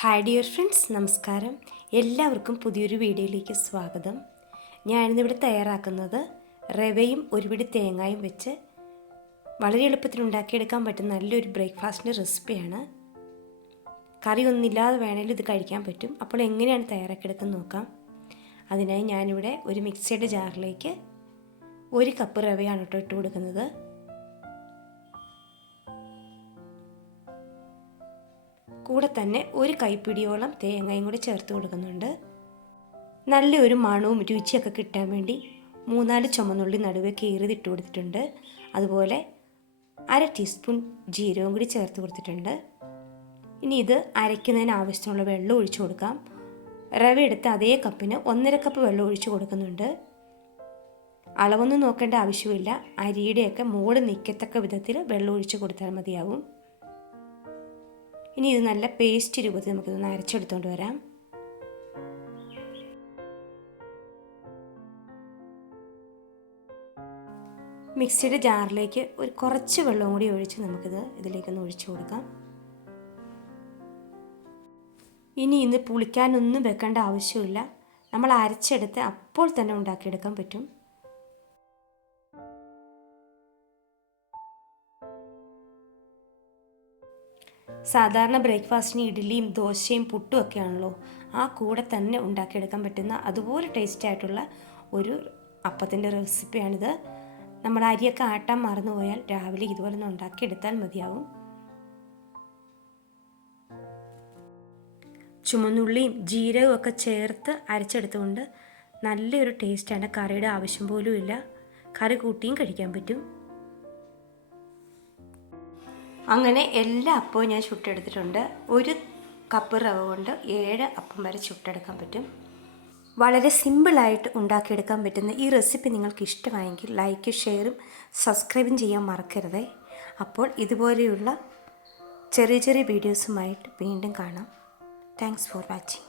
Hi dear friends നമസ്കാരം. എല്ലാവർക്കും പുതിയൊരു വീഡിയോയിലേക്ക് സ്വാഗതം. ഞാനിന്നിവിടെ തയ്യാറാക്കുന്നത് റവയും ഒരുപിടി തേങ്ങായും വെച്ച് വളരെ എളുപ്പത്തിൽ ഉണ്ടാക്കിയെടുക്കാൻ പറ്റുന്ന നല്ലൊരു ബ്രേക്ക്ഫാസ്റ്റിന്റെ റെസിപ്പിയാണ്. കറി ഒന്നില്ലാതെ വേണമെങ്കിലും ഇത് കഴിക്കാൻ പറ്റും. അപ്പോൾ എങ്ങനെയാണ് തയ്യാറാക്കിയെടുക്കുന്നത് നോക്കാം. അതിനായി ഞാനിവിടെ ഒരു മിക്സിയുടെ ജാറിലേക്ക് ഒരു കപ്പ് റവയാണ് കേട്ടോ ഇട്ട് കൊടുക്കുന്നത് കൂടെ തന്നെ ഒരു കൈപ്പിടിയോളം തേങ്ങയും കൂടി ചേർത്ത് കൊടുക്കുന്നുണ്ട്. നല്ലൊരു മണവും രുചിയൊക്കെ കിട്ടാൻ വേണ്ടി മൂന്നാൽ ചുമന്നുള്ളി നടുവെ കീറിതിട്ട് കൊടുത്തിട്ടുണ്ട്. അതുപോലെ അര ടീസ്പൂൺ ജീരകവും കൂടി ചേർത്ത് കൊടുത്തിട്ടുണ്ട്. ഇനി ഇത് അരയ്ക്കുന്നതിന് ആവശ്യത്തിനുള്ള വെള്ളം ഒഴിച്ചു കൊടുക്കാം. റവ എടുത്ത് അതേ കപ്പിന് ഒന്നര കപ്പ് വെള്ളം ഒഴിച്ചു കൊടുക്കുന്നുണ്ട്. അളവൊന്നും നോക്കേണ്ട ആവശ്യമില്ല. അരിയുടെയൊക്കെ മുകളിൽ നിൽക്കത്തക്ക വിധത്തിൽ വെള്ളം ഒഴിച്ച് കൊടുത്താൽ മതിയാവും. ഇനി ഇത് നല്ല പേസ്റ്റ് രൂപത്തിൽ നമുക്കിതൊന്ന് അരച്ചെടുത്തുകൊണ്ട് വരാം. മിക്സിയുടെ ജാറിലേക്ക് ഒരു കുറച്ച് വെള്ളം കൂടി ഒഴിച്ച് നമുക്കിത് ഇതിലേക്കൊന്ന് ഒഴിച്ചു കൊടുക്കാം. ഇനി ഇന്ന് പുളിക്കാനൊന്നും വെക്കേണ്ട ആവശ്യമില്ല. നമ്മൾ അരച്ചെടുത്ത് അപ്പോൾ തന്നെ ഉണ്ടാക്കിയെടുക്കാൻ പറ്റും. സാധാരണ ബ്രേക്ക്ഫാസ്റ്റിന് ഇഡ്ഡലിയും ദോശയും പുട്ടും ഒക്കെയാണല്ലോ. ആ കൂടെ തന്നെ ഉണ്ടാക്കിയെടുക്കാൻ പറ്റുന്ന അതുപോലെ ടേസ്റ്റ് ആയിട്ടുള്ള ഒരു അപ്പത്തിന്റെ റെസിപ്പിയാണിത് നമ്മൾ അരിയൊക്കെ ആട്ടാൻ മറന്നു പോയാൽ രാവിലെ ഇതുപോലെ ഒന്ന് ഉണ്ടാക്കിയെടുത്താൽ മതിയാവും. ചുമന്നുള്ളിയും ജീരകവും ഒക്കെ ചേർത്ത് അരച്ചെടുത്തുകൊണ്ട് നല്ലൊരു ടേസ്റ്റാണ് കറിയുടെ ആവശ്യം പോലും ഇല്ല. കറി കൂട്ടിയും കഴിക്കാൻ പറ്റും. അങ്ങനെ എല്ലാ അപ്പവും ഞാൻ ചുട്ടെടുത്തിട്ടുണ്ട്. ഒരു കപ്പ് റവ കൊണ്ട് ഏഴ് അപ്പം വരെ ചുട്ടെടുക്കാൻ പറ്റും. വളരെ സിമ്പിളായിട്ട് ഉണ്ടാക്കിയെടുക്കാൻ പറ്റുന്ന ഈ റെസിപ്പി നിങ്ങൾക്ക് ഇഷ്ടമായെങ്കിൽ ലൈക്ക് ഷെയറും സബ്സ്ക്രൈബും ചെയ്യാൻ മറക്കരുതേ. അപ്പോൾ ഇതുപോലെയുള്ള ചെറിയ ചെറിയ വീഡിയോസുമായിട്ട് വീണ്ടും കാണാം. Thanks for watching.